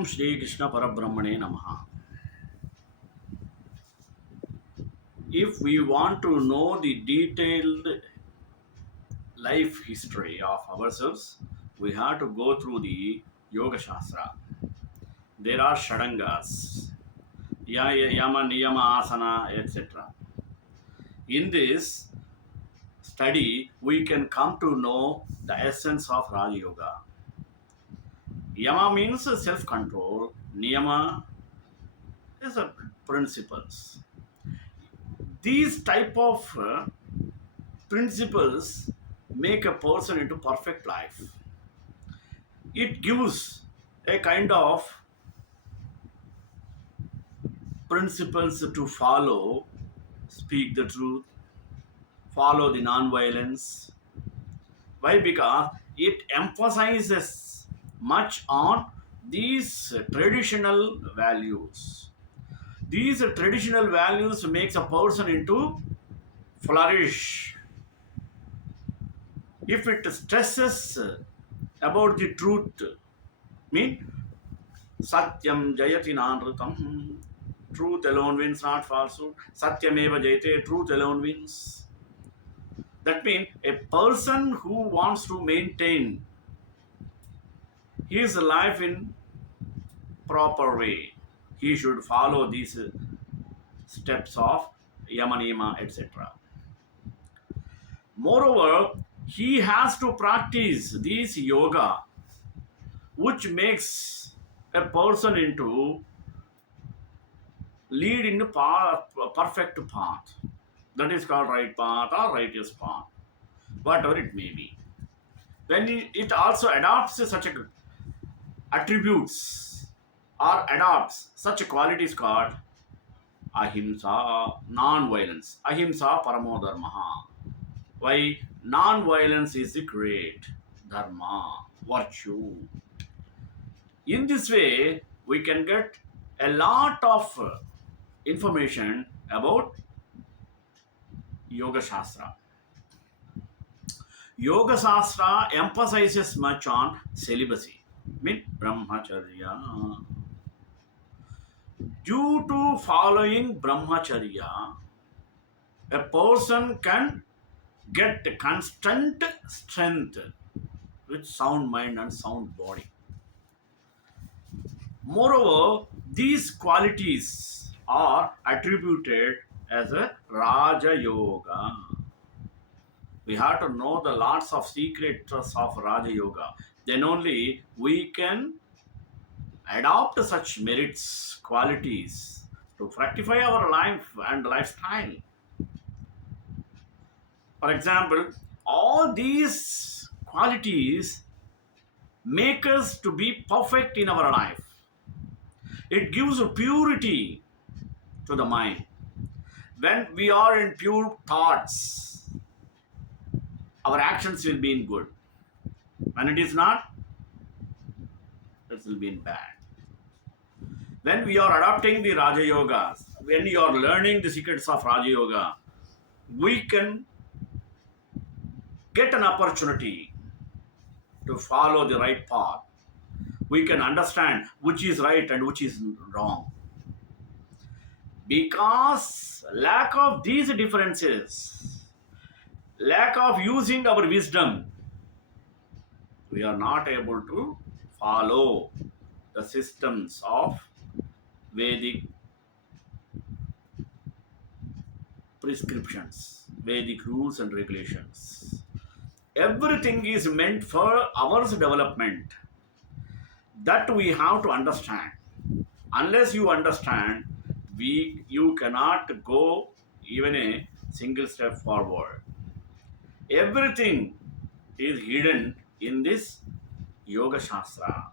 Om Shri Krishna Parabrahmane Namaha. If we want to know the detailed life history of ourselves, we have to go through the Yoga Shastra. There are Shadangas, Yama, Niyama, Asana, etc. In this study, we can come to know the essence of Rajayoga. Yama means self-control, Niyama is a principles. These type of principles make a person into perfect life. It gives a kind of principles to follow, speak the truth, follow the non-violence. Why? Because it emphasizes much on these traditional values. These traditional values makes a person into flourish. If it stresses about the truth, mean Satyam Jayati Nanrutam, truth alone wins, not falsehood. Satyameva Jayate, truth alone wins. That means a person who wants to maintain his life in proper way, he should follow these steps of Yamanima, etc. Moreover, he has to practice this yoga, which makes a person into lead in the path, perfect path. That is called right path or righteous path, whatever it may be. Then it also adopts such a attributes or adopts such a qualities called ahimsa, non-violence. Ahimsa paramo dharma. Why? Non-violence is the great dharma, virtue. In this way, we can get a lot of information about Yoga Shastra. Yoga Shastra emphasizes much on celibacy, mean brahmacharya. Due to following brahmacharya, a person can get constant strength with sound mind and sound body. Moreover, these qualities are attributed as a Raja Yoga. We have to know the lots of secrets of Raja Yoga. Then only we can adopt such merits, qualities to fructify our life and lifestyle. For example, all these qualities make us to be perfect in our life. It gives a purity to the mind. When we are in pure thoughts, our actions will be in good. When it is not, it will be in bad. When we are adopting the Raja Yoga, when you are learning the secrets of Raja Yoga, we can get an opportunity to follow the right path. We can understand which is right and which is wrong. Because lack of these differences, lack of using our wisdom, we are not able to follow the systems of Vedic prescriptions, Vedic rules and regulations. Everything is meant for our development. That we have to understand. Unless you understand, you cannot go even a single step forward. Everything is hidden in this Yoga Shastra.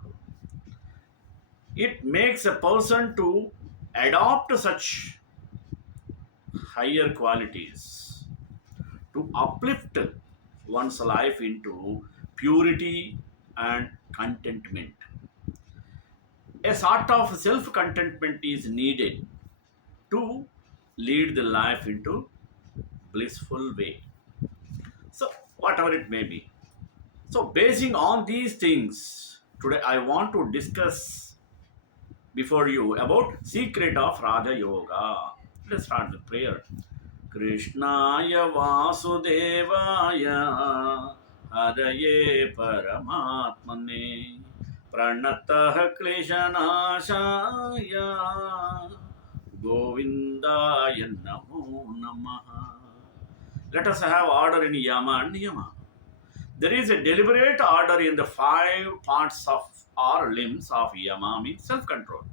It makes a person to adopt such higher qualities to uplift one's life into purity and contentment. A sort of self-contentment is needed to lead the life into blissful way. So whatever it may be. So basing on these things, today I want to discuss before you about secret of Rajayoga. Let's start with prayer. Krishnaya Vasudevaya Haraye Paramatmane Pranatah Kleshanashaya Govindaya Namo Namaha. Let us have order in Yama and Niyama. There is a deliberate order in the five parts of or limbs of Yama, means self control.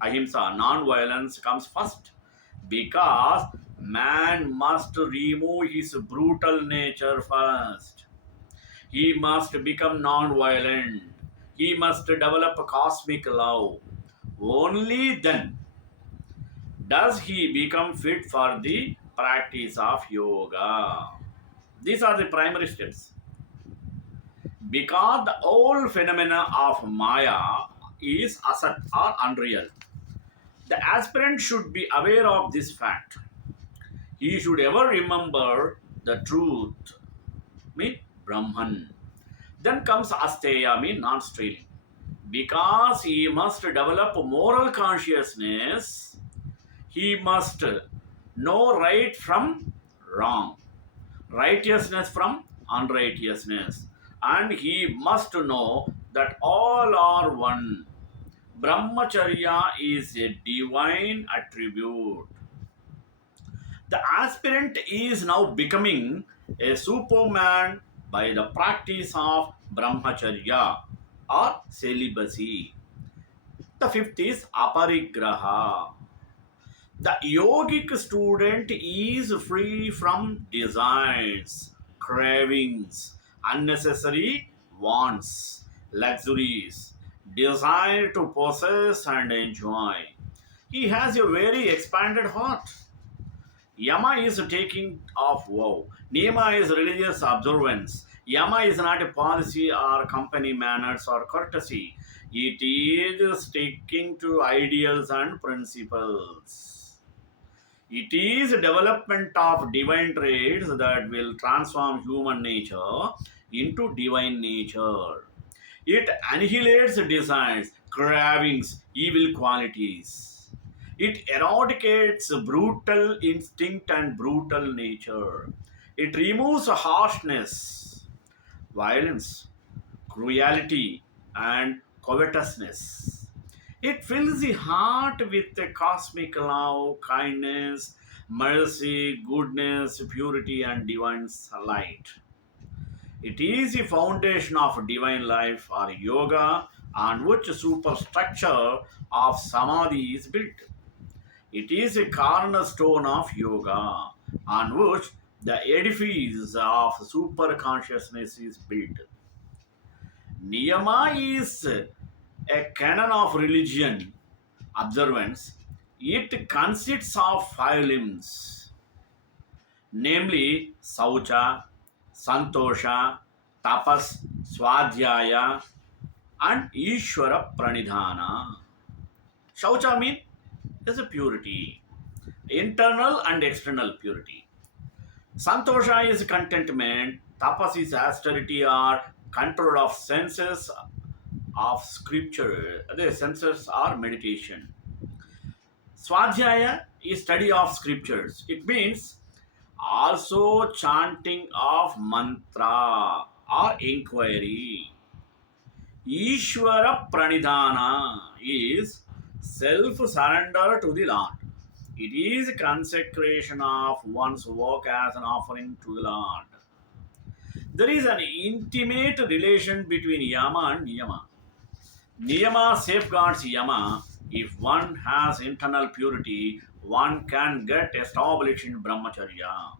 Ahimsa, non violence, comes first because man must remove his brutal nature first. He must become non violent. He must develop a cosmic love. Only then does he become fit for the practice of yoga. These are the primary steps. Because the whole phenomena of Maya is asat or unreal, the aspirant should be aware of this fact. He should ever remember the truth, mean Brahman. Then comes Asteya, mean non-stealing. Because he must develop moral consciousness, he must know right from wrong, righteousness from unrighteousness, and he must know that all are one. Brahmacharya is a divine attribute. The aspirant is now becoming a superman by the practice of brahmacharya or celibacy. The fifth is aparigraha. The yogic student is free from desires, cravings, unnecessary wants, luxuries, desire to possess and enjoy. He has a very expanded heart. Yama is taking of vow. Niyama is religious observance. Yama is not a policy or company manners or courtesy. It is sticking to ideals and principles. It is development of divine traits that will transform human nature into divine nature. It annihilates desires, cravings, evil qualities. It eradicates brutal instinct and brutal nature. It removes harshness, violence, cruelty, and covetousness. It fills the heart with a cosmic love, kindness, mercy, goodness, purity, and divine light. It is the foundation of divine life or yoga on which superstructure of samadhi is built. It is a cornerstone of yoga on which the edifice of super consciousness is built. Niyama is a canon of religion observance. It consists of five limbs, namely Saucha, Santosha, Tapas, Swadhyaya, and Ishvara Pranidhana. Shaucha means is a purity, internal and external purity. Santosha is contentment, tapas is austerity or control of senses of scripture, the senses are meditation. Swadhyaya is study of scriptures. It means also chanting of mantra or inquiry. Ishvara Pranidhana is self surrender to the Lord. It is consecration of one's work as an offering to the Lord. There is an intimate relation between Yama and Niyama. Niyama safeguards Yama. If one has internal purity, one can get established in Brahmacharya.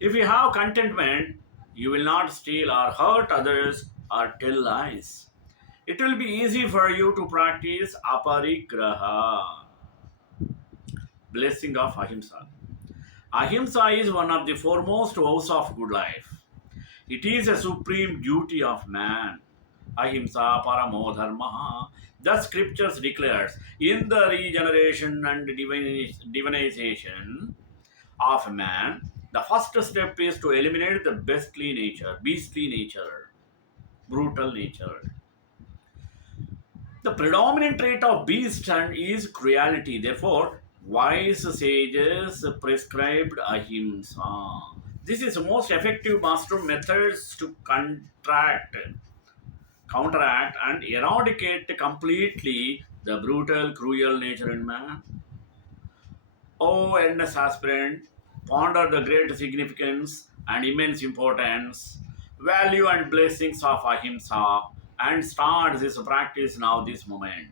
If you have contentment, you will not steal or hurt others or tell lies. It will be easy for you to practice aparigraha, blessing of ahimsa. Ahimsa is one of the foremost vows of good life. It is a supreme duty of man. Ahimsa paramo dharma. The scriptures declares in the regeneration and divinization of man, the first step is to eliminate the beastly nature, brutal nature. The predominant trait of beast and is cruelty. Therefore, wise sages prescribed ahimsa. This is the most effective master methods to counteract, and eradicate completely the brutal, cruel nature in man. O earnest aspirant, ponder the great significance and immense importance, value and blessings of ahimsa, and start this practice now, this moment.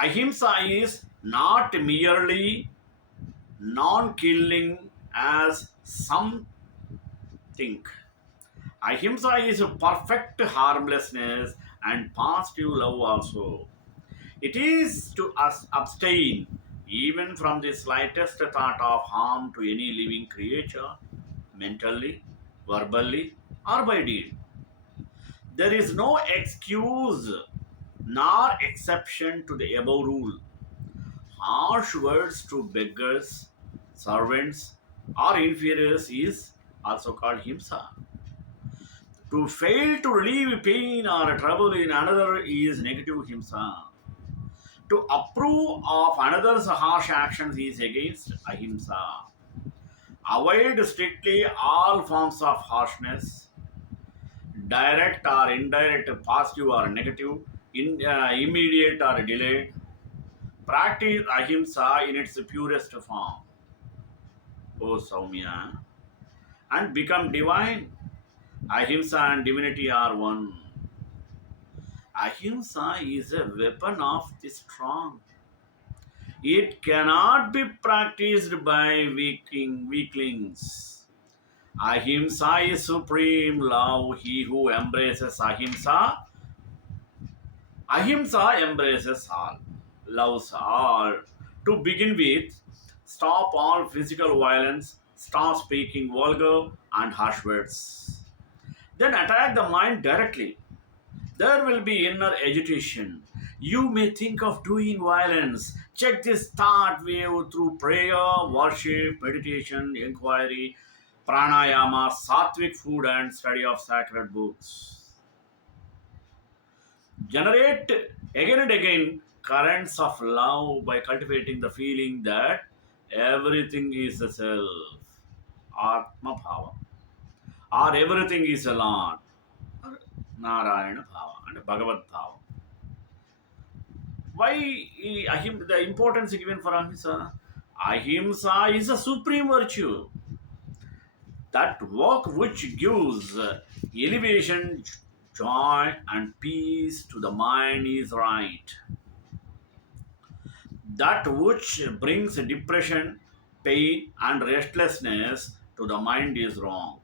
Ahimsa is not merely non killing as some think. Ahimsa is a perfect harmlessness and positive love also. It is to us abstain even from the slightest thought of harm to any living creature, mentally, verbally, or by deed. There is no excuse nor exception to the above rule. Harsh words to beggars, servants, or inferiors is also called himsa. To fail to relieve pain or trouble in another is negative himsa. To approve of another's harsh actions is against ahimsa. Avoid strictly all forms of harshness, direct or indirect, positive or negative, immediate or delayed. Practice ahimsa in its purest form, O Saumya, and become divine. Ahimsa and divinity are one. Ahimsa is a weapon of the strong. It cannot be practiced by weaklings. Ahimsa is supreme love. He who embraces ahimsa embraces all, loves all. To begin with, stop all physical violence, stop speaking vulgar and harsh words. Then attack the mind directly. There will be inner agitation. You may think of doing violence. Check this thought wave through prayer, worship, meditation, inquiry, pranayama, sattvic food, and study of sacred books. Generate again and again currents of love by cultivating the feeling that everything is the self, Atma Bhava, or everything is a Lord, or Narayana Bhava, and Bhagavad Bhava. Why the importance given for ahimsa? Ahimsa is a supreme virtue. That work which gives elevation, joy, and peace to the mind is right. That which brings depression, pain, and restlessness to the mind is wrong.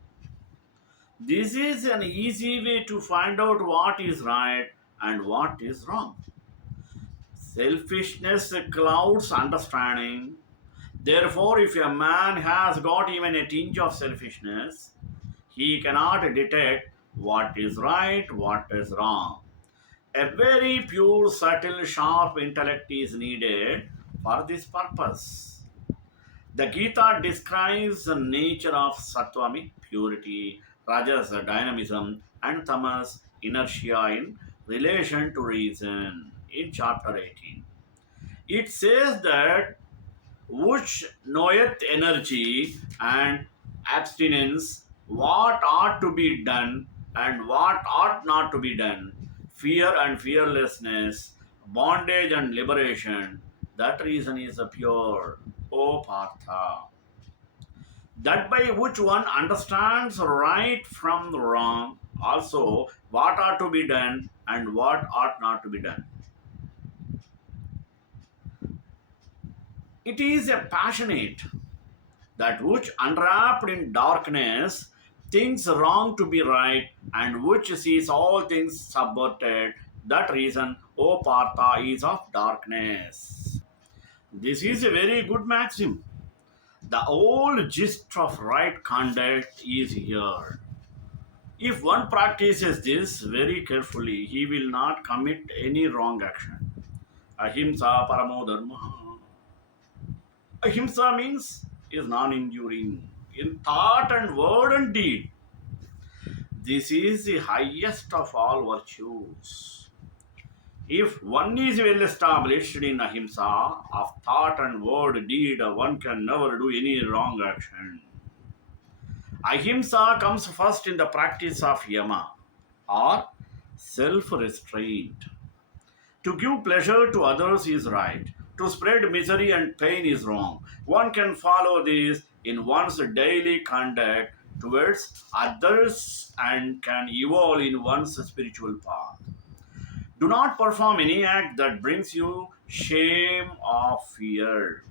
This is an easy way to find out what is right and what is wrong. Selfishness clouds understanding. Therefore, if a man has got even a tinge of selfishness, he cannot detect what is right, what is wrong. A very pure, subtle, sharp intellect is needed for this purpose. The Gita describes the nature of Sattva, purity, Rajas, dynamism, and Tamas, inertia in relation to reason, in chapter 18. It says that which knoweth energy and abstinence, what ought to be done and what ought not to be done, fear and fearlessness, bondage and liberation, that reason is pure, O Partha. That by which one understands right from wrong, also what ought to be done and what ought not to be done. It is a passionate that which unwrapped in darkness thinks wrong to be right and which sees all things subverted. That reason, O Partha, is of darkness. This is a very good maxim. The whole gist of right conduct is here. If one practices this very carefully, he will not commit any wrong action. Ahimsa paramo dharma. Ahimsa means is non-injuring in thought and word and deed. This is the highest of all virtues. If one is well established in ahimsa of thought and word deed, one can never do any wrong action. Ahimsa comes first in the practice of yama or self restraint. To give pleasure to others is right. To spread misery and pain is wrong. One can follow this in one's daily conduct towards others and can evolve in one's spiritual path. Do not perform any act that brings you shame or fear.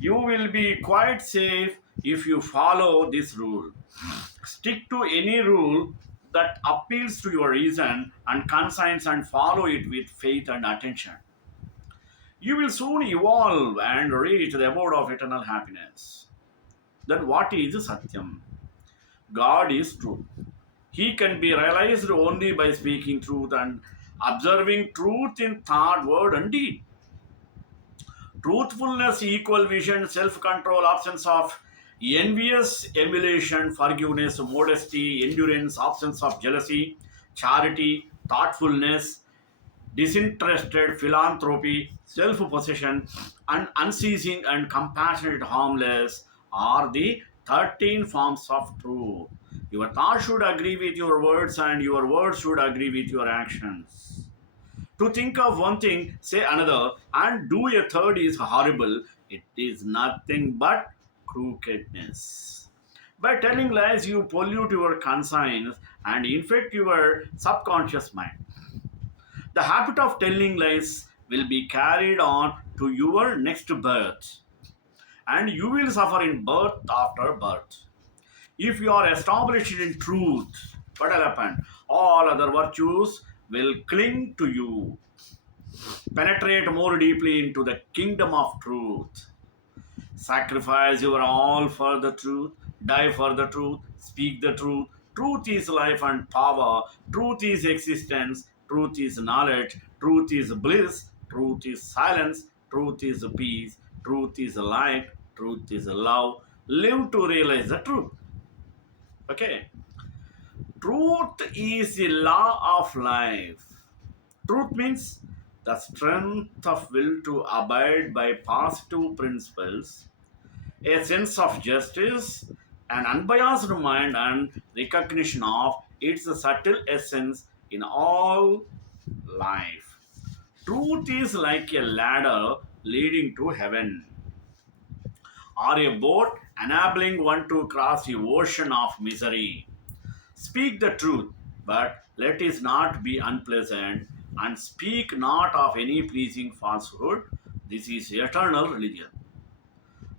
You will be quite safe if you follow this rule. Stick to any rule that appeals to your reason and conscience and follow it with faith and attention. You will soon evolve and reach the abode of eternal happiness. Then, what is Satyam? God is truth. He can be realized only by speaking truth and observing truth in thought, word, and deed. Truthfulness, equal vision, self control, absence of envious emulation, forgiveness, modesty, endurance, absence of jealousy, charity, thoughtfulness, disinterested philanthropy, self possession, and unceasing and compassionate harmless are the 13 forms of truth. Your thoughts should agree with your words, and your words should agree with your actions. To think of one thing, say another, and do a third is horrible. It is nothing but crookedness. By telling lies, you pollute your conscience and infect your subconscious mind. The habit of telling lies will be carried on to your next birth, and you will suffer in birth after birth. If you are established in truth, what will happen? All other virtues will cling to you. Penetrate more deeply into the kingdom of truth. Sacrifice your all for the truth, die for the truth, speak the truth. Truth is life and power, truth is existence, truth is knowledge, truth is bliss, truth is silence, truth is peace, truth is light, truth is love. Live to realize the truth. Okay. Truth is the law of life. Truth means the strength of will to abide by positive principles, a sense of justice, an unbiased mind, and recognition of its subtle essence in all life. Truth is like a ladder leading to heaven, or a boat enabling one to cross the ocean of misery. Speak the truth, but let it not be unpleasant, and speak not of any pleasing falsehood. This is eternal religion.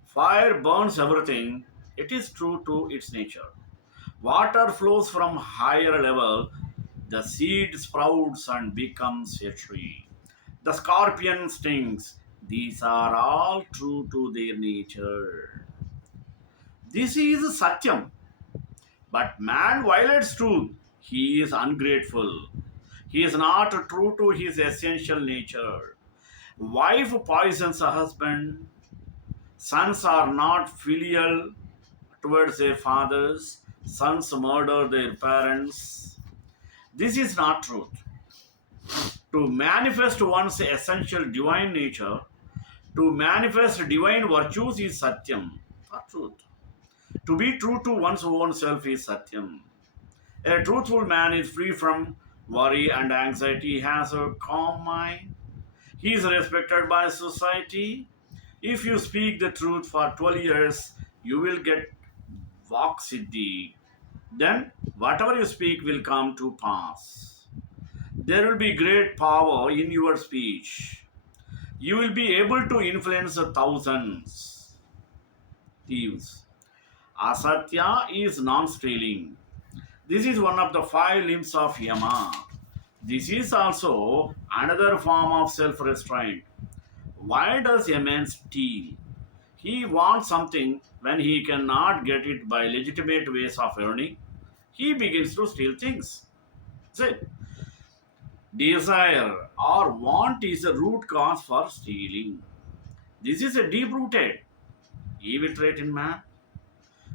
Fire burns everything, it is true to its nature. Water flows from higher level, the seed sprouts and becomes a tree. The scorpion stings, these are all true to their nature. This is Satyam. But man violates truth. He is ungrateful. He is not true to his essential nature. Wife poisons a husband. Sons are not filial towards their fathers. Sons murder their parents. This is not truth. To manifest one's essential divine nature, to manifest divine virtues is Satyam, not truth. To be true to one's own self is Satyam. A truthful man is free from worry and anxiety, he has a calm mind. He is respected by society. If you speak the truth for 12 years, you will get Vak Siddhi. Then, whatever you speak will come to pass. There will be great power in your speech. You will be able to influence thousands. Thieves. Asatya is non stealing. This is one of the five limbs of Yama. This is also another form of self restraint. Why does a man steal? He wants something when he cannot get it by legitimate ways of earning. He begins to steal things. See, desire or want is a root cause for stealing. This is a deep rooted evil trait in man.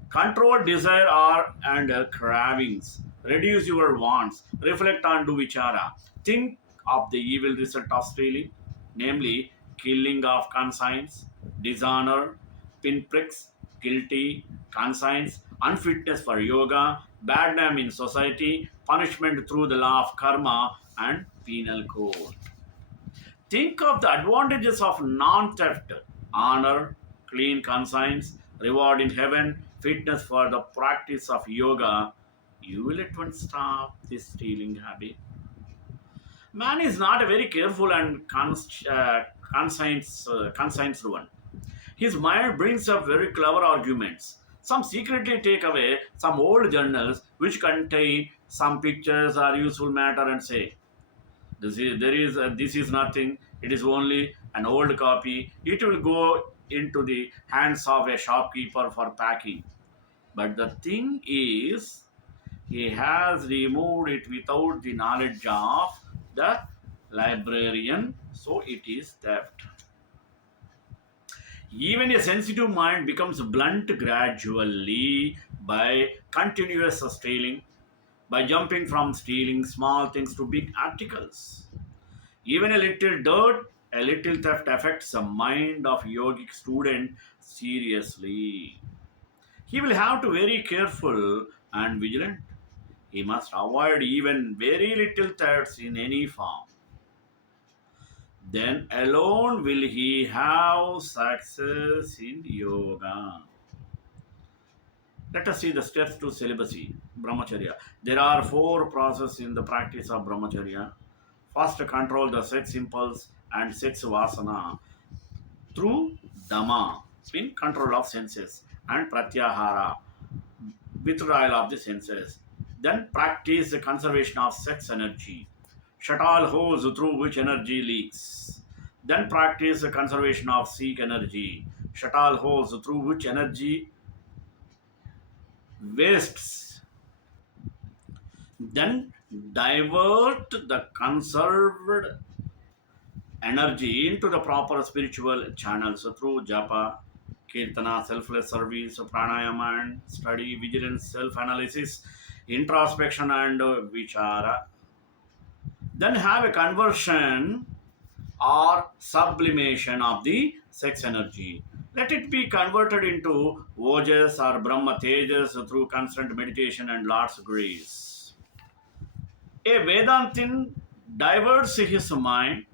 Control desire or and cravings. Reduce your wants. Reflect on do vichara. Think of the evil result of stealing, namely killing of conscience, dishonor, pinpricks, guilty, conscience, unfitness for yoga, bad name in society, punishment through the law of karma, and penal code. Think of the advantages of non theft: honor, clean conscience, reward in heaven, fitness for the practice of yoga. You will at once stop this stealing habit. Man is not a very careful and conscience one. His mind brings up very clever arguments. Some secretly take away some old journals which contain some pictures or useful matter and say, this is nothing. It is only an old copy. It will go into the hands of a shopkeeper for packing. But the thing is, he has removed it without the knowledge of the librarian, so it is theft. Even a sensitive mind becomes blunt gradually by continuous stealing, by jumping from stealing small things to big articles. Even a little dirt, a little theft affects the mind of yogic student seriously. He will have to very careful and vigilant. He must avoid even very little thefts in any form. Then alone will he have success in yoga. Let us see the steps to celibacy, brahmacharya. There are four processes in the practice of brahmacharya. First, control the sex impulse and sex vasana through dhamma, in control of senses, and pratyahara, withdrawal of the senses. Then practice the conservation of sex energy. Shut all holes through which energy leaks. Then practice the conservation of seek energy. Shut all holes through which energy wastes. Then divert the conserved energy into the proper spiritual channels through japa, kirtana, selfless service, pranayama, and study, vigilance, self analysis, introspection, and vichara. Then have a conversion or sublimation of the sex energy. Let it be converted into ojas or brahma tejas through constant meditation and Lord's grace. A Vedantin diverts his mind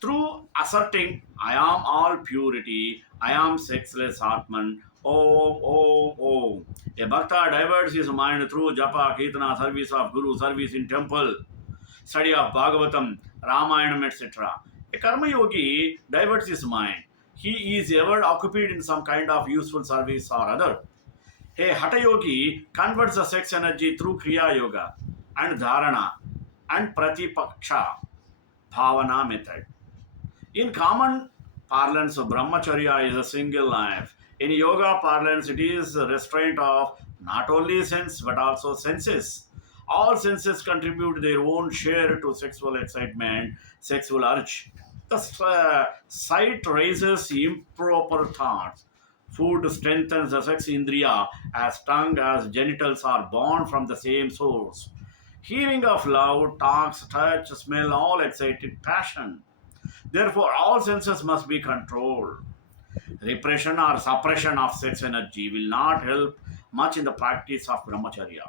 through asserting, I am all purity, I am sexless Atman, Om, Om, Om. A Bhakta diverts his mind through japa, kirtana, service of Guru, service in temple, study of Bhagavatam, Ramayanam, etc. A Karma Yogi diverts his mind. He is ever occupied in some kind of useful service or other. A Hatha Yogi converts the sex energy through Kriya Yoga and Dharana and Pratipaksha Bhavana method. In common parlance, brahmacharya is a single life. In yoga parlance, it is a restraint of not only sense but also senses. All senses contribute their own share to sexual excitement, sexual urge. The sight raises improper thoughts. Food strengthens the sex indriya as tongue as genitals are born from the same source. Hearing of loud, talks, touch, smell, all excited passion. Therefore, all senses must be controlled. Repression or suppression of sex energy will not help much in the practice of brahmacharya.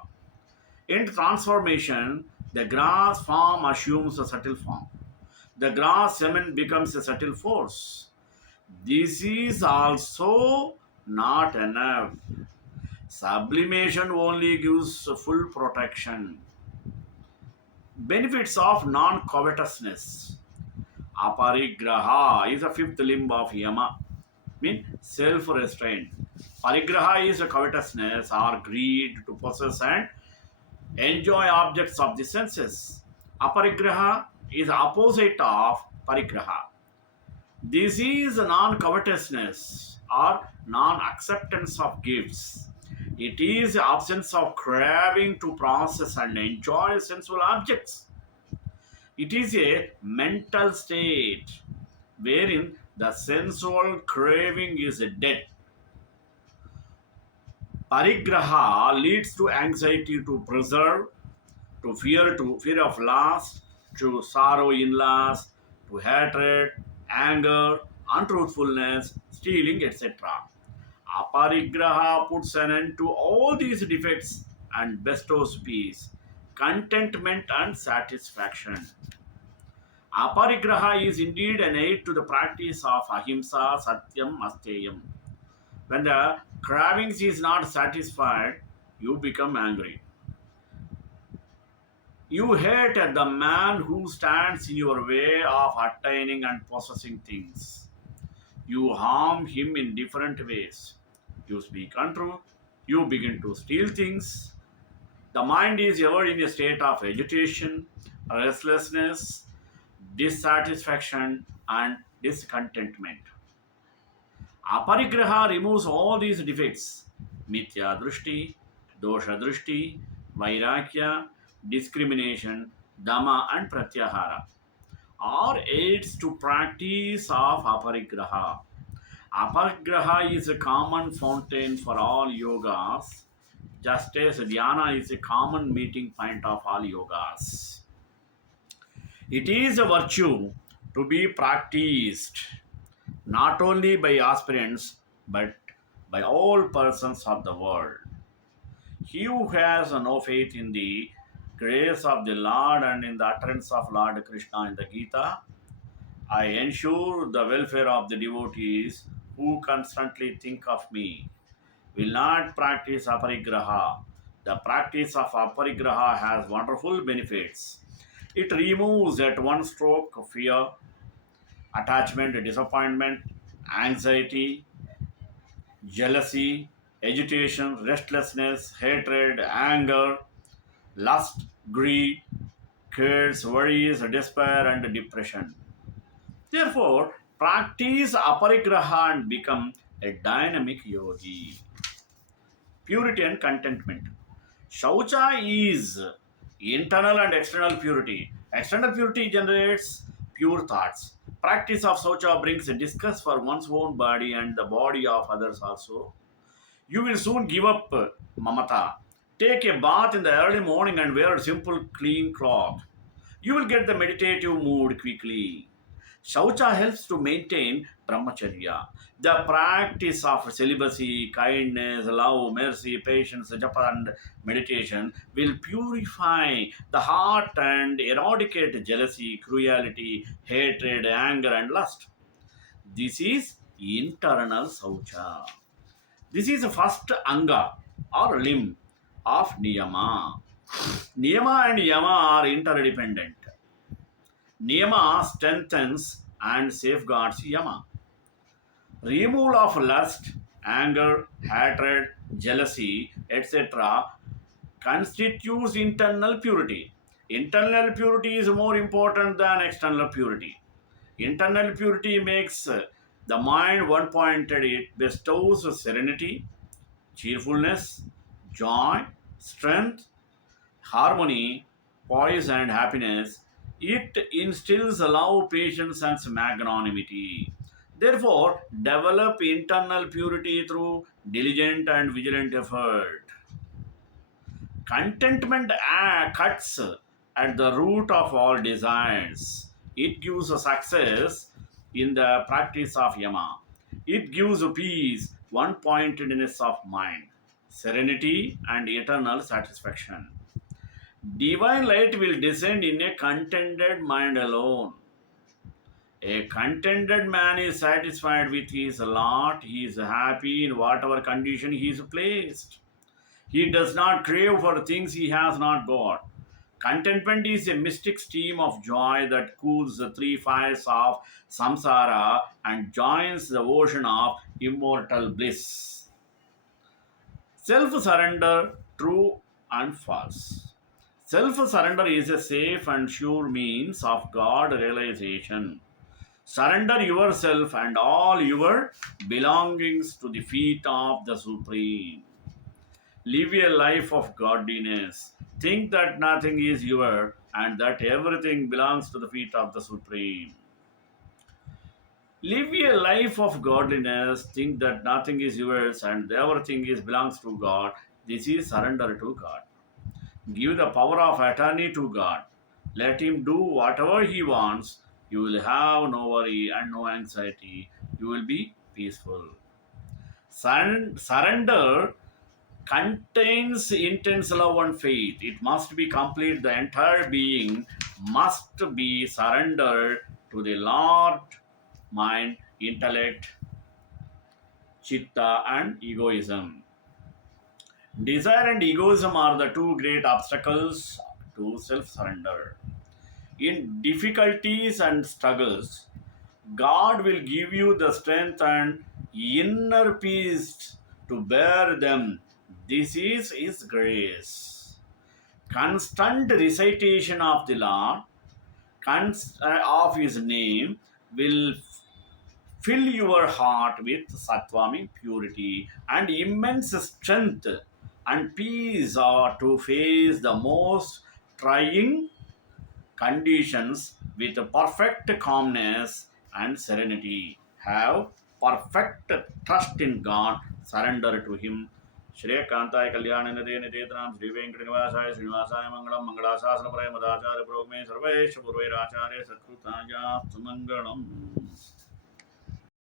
In transformation, the grass form assumes a subtle form. The grass semen becomes a subtle force. This is also not enough. Sublimation only gives full protection. Benefits of non covetousness. Aparigraha is a fifth limb of yama, mean self restraint. Parigraha is a covetousness or greed to possess and enjoy objects of the senses. Aparigraha is opposite of parigraha. This is non covetousness or non acceptance of gifts. It is the absence of craving to process and enjoy sensual objects. It is a mental state wherein the sensual craving is dead. Parigraha leads to anxiety to preserve, to fear of loss, to sorrow in loss, to hatred, anger, untruthfulness, stealing, etc. Aparigraha puts an end to all these defects and bestows peace, contentment, and satisfaction. Aparigraha is indeed an aid to the practice of ahimsa, satyam, asteyam. When the cravings is not satisfied, you become angry. You hate the man who stands in your way of attaining and possessing things. You harm him in different ways. You speak untruth. You begin to steal things. The mind is ever in a state of agitation, restlessness, dissatisfaction, and discontentment. Aparigraha removes all these defects: mithya drushti, dosha drushti, vairagya, discrimination, dhamma, and pratyahara are aids to practice of aparigraha. Aparigraha is a common fountain for all yogas, just as dhyana is a common meeting point of all yogas. It is a virtue to be practiced not only by aspirants but by all persons of the world. He who has no faith in the grace of the Lord and in the utterance of Lord Krishna in the Gita, I ensure the welfare of the devotees who constantly think of me, will not practice aparigraha. The practice of aparigraha has wonderful benefits. It removes at one stroke fear, attachment, disappointment, anxiety, jealousy, agitation, restlessness, hatred, anger, lust, greed, cares, worries, despair, and depression. Therefore, practice aparigraha and become a dynamic yogi. Purity and contentment. Shaucha is internal and external purity. External purity generates pure thoughts. Practice of Shaucha brings a disgust for one's own body and the body of others also. You will soon give up mamata. Take a bath in the early morning and wear a simple clean cloth. You will get the meditative mood quickly. Shaucha helps to maintain brahmacharya. The practice of celibacy, kindness, love, mercy, patience, japa, and meditation will purify the heart and eradicate jealousy, cruelty, hatred, anger, and lust. This is internal Shaucha. This is the first anga or limb of niyama. Niyama and yama are interdependent. Niyama strengthens and safeguards yama. Removal of lust, anger, hatred, jealousy, etc. constitutes internal purity. Internal purity is more important than external purity. Internal purity makes the mind one pointed, it bestows serenity, cheerfulness, joy, strength, harmony, poise, and happiness. It instills love, patience, and magnanimity. Therefore, develop internal purity through diligent and vigilant effort. Contentment cuts at the root of all desires. It gives a success in the practice of yama. It gives peace, one pointedness of mind, serenity, and eternal satisfaction. Divine light will descend in a contented mind alone. A contented man is satisfied with his lot, he is happy in whatever condition he is placed. He does not crave for things he has not got. Contentment is a mystic stream of joy that cools the three fires of samsara and joins the ocean of immortal bliss. Self surrender, true and false. Self surrender is a safe and sure means of God realization. Surrender yourself and all your belongings to the feet of the Supreme. Live a life of godliness. Think that nothing is yours and that everything belongs to the feet of the Supreme. Live a life of godliness. Think that nothing is yours and everything is belongs to God. This is surrender to God. Give the power of attorney to God. Let him do whatever he wants. You will have no worry and no anxiety. You will be peaceful. Surrender contains intense love and faith. It must be complete. The entire being must be surrendered to the Lord, mind, intellect, chitta, and egoism. Desire and egoism are the two great obstacles to self surrender. In difficulties and struggles, God will give you the strength and inner peace to bear them. This is His grace. Constant recitation of the Lord, of His name, will fill your heart with sattva, purity, and immense strength and peace are to face the most trying conditions with perfect calmness and serenity. Have perfect trust in God, surrender to Him. Shreya Kantai Kalyan Nade Nidetram Sri Venkatanivasaaya Srinivasaya Mangalam Mangalasasana Praya Madacharya Progme Sarvesha Purve Acharya Satkutaya Sumangalam.